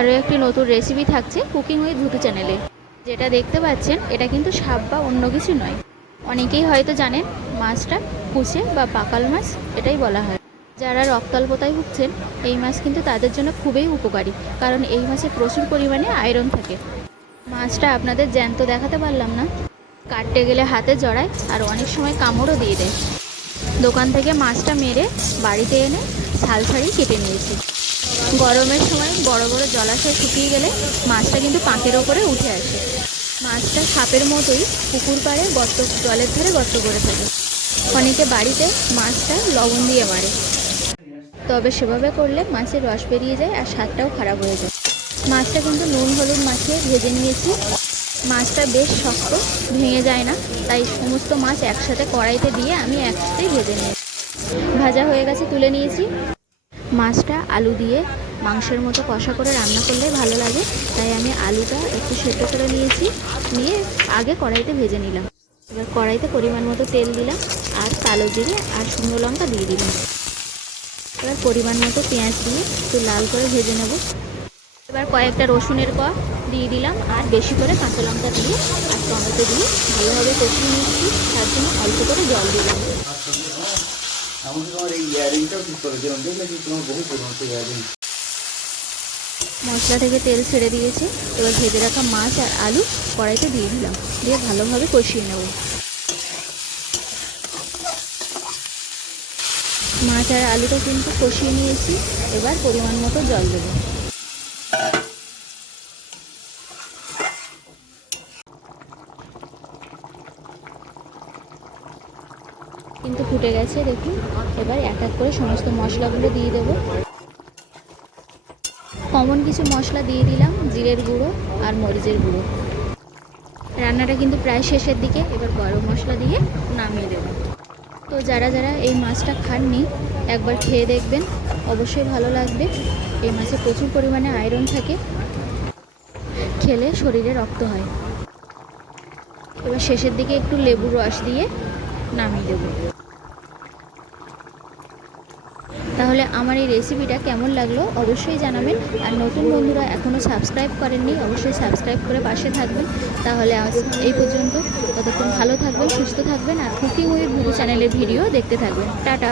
আরও একটি নতুন রেসিপি থাকছে কুকিং উইথ ভূতু চ্যানেলে। যেটা দেখতে পাচ্ছেন এটা কিন্তু সাপ বা অন্য কিছু নয়। অনেকেই হয়তো জানেন মাছটা কুচে বা পাকাল মাছ এটাই বলা হয়। যারা রক্তাল্পতায় ভুগছেন এই মাছ কিন্তু তাদের জন্য খুবই উপকারী, কারণ এই মাছে প্রচুর পরিমাণে আয়রন থাকে। মাছটা আপনাদের জ্যান্ত দেখাতে পারলাম না, কাটতে গেলে হাতে জড়ায় আর অনেক সময় কামড়ও দিয়ে দেয়। দোকান থেকে মাছটা মেরে বাড়িতে এনে ছাল ছাড়িয়ে কেটে নিয়েছি। গরমের সময় বড় বড় জলাশয় শুকিয়ে গেলে মাছটা কিন্তু পাঁকের ওপরে উঠে আসে। মাছটা সাপের মতোই পুকুর পাড়ে গর্ত, জলের ধারে গর্ত করে থাকে। অনেকে বাড়িতে মাছটা লবণ দিয়ে মারে, তবে সেভাবে করলে মাছের রস বেরিয়ে যায় আর স্বাদটাও খারাপ হয়ে যায়। মাছটা কিন্তু নুন হলুদ মাখিয়ে ভেজে নিয়েছি। মাছটা বেশ শক্ত, ভেঙে যায় না, তাই সমস্ত মাছ একসাথে কড়াইতে দিয়ে আমি একসাথেই ভেজে নিয়েছি। ভাজা হয়ে গেছে, তুলে নিয়েছি। মাছটা আলু দিয়ে মাংসের মতো কষা করে রান্না করলে ভালো লাগে, তাই আমি আলুটা একটু সেদ্ধ করে নিয়েছি, নিয়ে আগে কড়াইতে ভেজে নিলাম। এবার কড়াইতে পরিমাণ মতো তেল দিলাম আর কালো জিরে আর শুকনো লঙ্কা দিয়ে দিলাম। এবার পরিমাণ মতো পেঁয়াজ দিয়ে একটু লাল করে ভেজে নেব। এবার কয়েকটা রসুনের কোয়া দিয়ে দিলাম আর বেশি করে কাঁচা লঙ্কা দিয়ে আর টমেটো দিয়ে ভালোভাবে কষিয়ে নিচ্ছি। তার জন্য অল্প করে জল দিলাম। মশলা থেকে তেল ছেড়ে দিয়েছে। এবার ভেজে রাখা মাছ আর আলু কড়াইতে দিয়ে দিলাম, দিয়ে ভালোভাবে কষিয়ে নেব। মাছ আর আলুটা কিন্তু কষিয়ে নিয়েছি। এবার পরিমাণ মতো জল দেব। কিন্তু ফুটে গেছে দেখুন। এবার এক এক করে সমস্ত মশলাগুলো দিয়ে দেবো। কমন কিছু মশলা দিয়ে দিলাম, জিরের গুঁড়ো আর মরিচের গুঁড়ো। রান্নাটা কিন্তু প্রায় শেষের দিকে, এবার গরম মশলা দিয়ে নামিয়ে দেব। তো যারা যারা এই মাছটা খাননি একবার খেয়ে দেখবেন, অবশ্যই ভালো লাগবে। এই মাছে প্রচুর পরিমাণে আয়রন থাকে, খেলে শরীরে রক্ত হয়। এবার শেষের দিকে একটু লেবুর রস দিয়ে নামিয়ে দেব। তাহলে আমার এই রেসিপিটা কেমন লাগলো অবশ্যই জানাবেন। আর নতুন বন্ধুরা এখনও সাবস্ক্রাইব করেননি, অবশ্যই সাবস্ক্রাইব করে পাশে থাকবেন। তাহলে আজ এই পর্যন্ত, ততক্ষণ ভালো থাকবেন, সুস্থ থাকবেন আর কুকিং উইথ ভূতু চ্যানেলের ভিডিও দেখতে থাকবেন। টাটা।